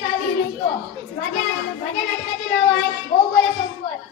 સાસુ નીકળો મજા મજા નથી હોય બહુ બોલે સંપર્ક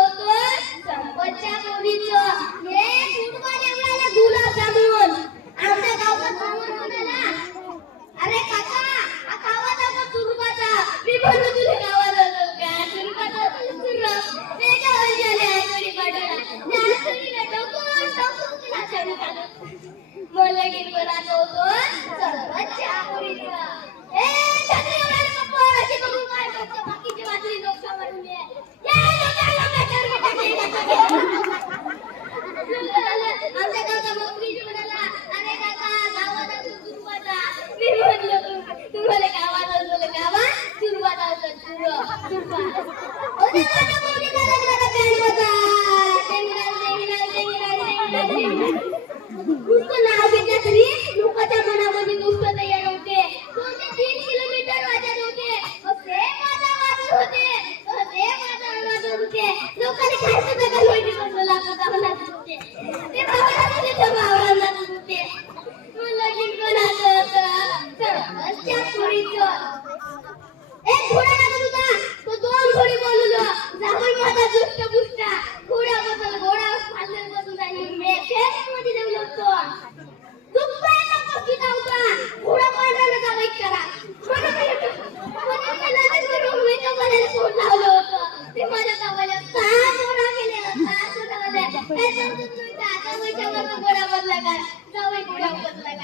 కూర్చో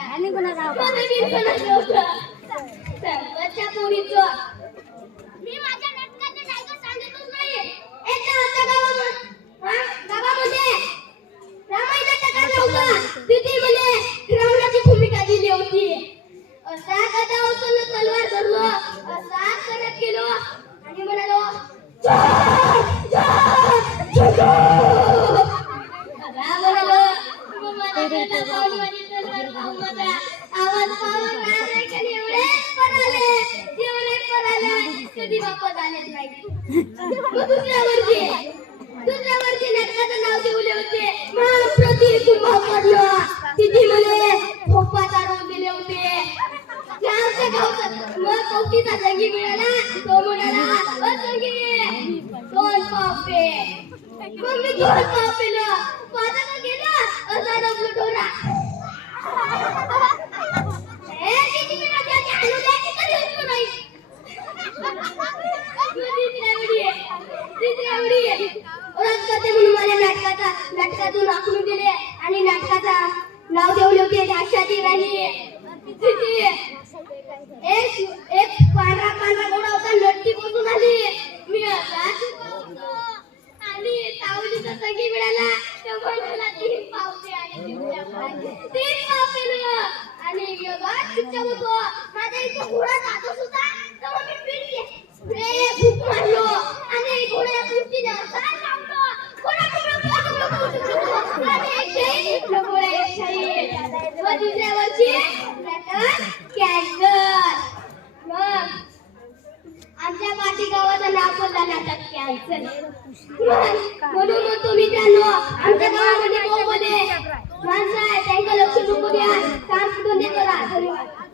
आणि कोणाचा कधी वापस आलेच नाही दुसऱ्या वर्षी दुसऱ्या वर्षी नाटकाचं नाव ठेवले होते. महाप्रती कुंभ पडलो तिथे म्हणे खोपाचा रोग दिले होते. आमच्या गावचा मग चौथीचा संगी मिळाला. तो म्हणाला संगी दोन पापे. मग मी दोन पाप पिलं माझा नाटकाचा नाटकातून आखून दिले. आणि नाटकाचा नाव ठेवले होते आशाची राणी एक एक पांढरा पांढरा घोडा होता. लट्टी पोचून आली. मी आणि तावलीचा संगी मिळाला. तीन पावते आणि तीन पावते आणि माझ्या इथे घोडा जातो कॅन्सर आमच्या माती गावाचं नाव बोलला जातात कॅन्सर. म्हणून तुम्ही त्यांना आमच्या गावामध्ये मोबदे माणसं आहे त्यांना लक्ष नको द्या. काम करून करा.